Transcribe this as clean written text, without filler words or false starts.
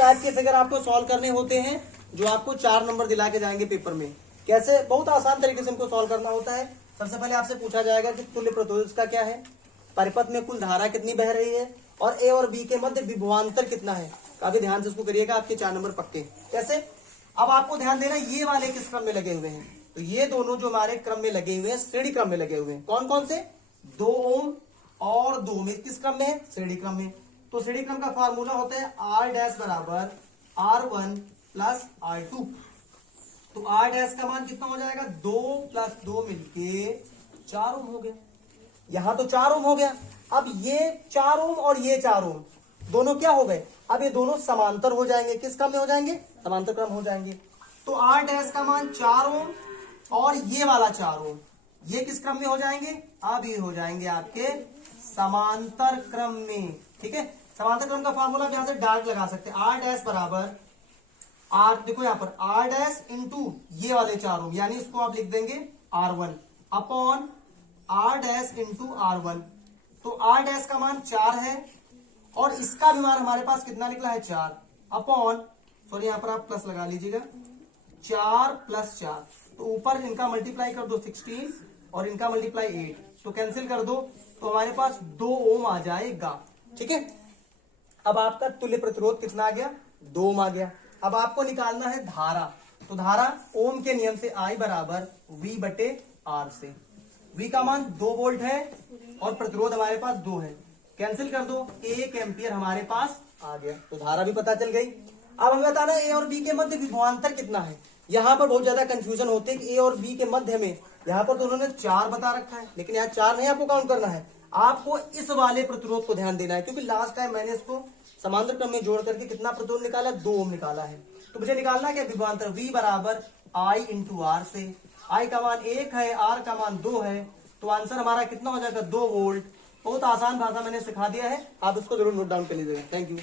Type के figure आपको solve करने होते हैं जो आपको 4 नंबर दिला के जाएंगे पेपर में। कैसे? बहुत आसान तरीके से इनको सॉल्व करना होता है। सबसे पहले आपसे पूछा जाएगा कि तुल्य प्रतिरोध का क्या है, परिपथ में कुल धारा कितनी बह रही है, और ए और बी के मध्य विभवांतर कितना है। काफी ध्यान से उसको करिएगा, आपके 4 नंबर पक्के। कैसे? अब आपको ध्यान देना ये वाले किस क्रम में लगे हुए हैं, तो ये दोनों जो हमारे क्रम में लगे हुए हैं श्रेणी क्रम में लगे हुए हैं। कौन कौन से? 2 ओम और 2 में किस क्रम में है? श्रेणी क्रम में। तो श्रेणी क्रम का फार्मूला होता है R डैश बराबर R1 प्लस R2। तो R डैश का मान कितना हो जाएगा? 2 प्लस 2 मिलके 4 ओम हो गया। यहां तो 4 ओम हो गया। अब ये 4 ओम और ये 4 ओम दोनों क्या हो गए? अब ये दोनों समांतर हो जाएंगे। किस क्रम में हो जाएंगे? समांतर क्रम हो जाएंगे। तो R डैश का मान 4 ओम और ये वाला 4 ओम ये किस क्रम में हो जाएंगे? अब ये हो जाएंगे आपके समांतर क्रम में। ठीक है, समांतर क्रम का फार्मूला यहां से डार्क लगा सकते हैं। R डैश बराबर R, देखो यहां पर R डैश इंटू ये वाले 4 ओम, यानी इसको आप लिख देंगे R1 upon R dash into R1। तो R डैश का मान 4 है और इसका भी मान हमारे पास कितना निकला है? 4 अपॉन, सॉरी यहां पर आप प्लस लगा लीजिएगा, 4 प्लस 4। तो ऊपर इनका मल्टीप्लाई कर दो 16 और इनका मल्टीप्लाई 8, तो कैंसिल कर दो, तो हमारे पास 2 ओम आ जाएगा। ठीक है, अब आपका तुल्य प्रतिरोध कितना आ गया? 2 ओम आ गया। अब आपको निकालना है धारा। तो धारा ओम के नियम से I बराबर V बटे R से। V का मान 2 वोल्ट है और प्रतिरोध हमारे पास 2 है, कैंसिल कर दो, 1 एम्पियर हमारे पास आ गया। तो धारा भी पता चल गई। अब हमें बताना है A और B के मध्य विभवांतर कितना है। यहाँ पर बहुत ज्यादा कंफ्यूजन होती है कि A और B के मध्य में, यहाँ पर तो उन्होंने 4 बता रखा है, लेकिन यहाँ 4 नहीं आपको काउंट करना है, आपको इस वाले प्रतिरोध को ध्यान देना है, क्योंकि लास्ट टाइम मैंने इसको समांतर क्रम में जोड़ करके कितना प्रतिरोध निकाला? 2 ओम निकाला है। तो मुझे निकालना है क्या? विभवांतर V बराबर I इंटू R से। I का मान 1 है, R का मान 2 है, तो आंसर हमारा कितना हो जाएगा? 2 वोल्ट। बहुत आसान भाषा मैंने सिखा दिया है, आप इसको जरूर नोट डाउन कर लीजिएगा। Thank you.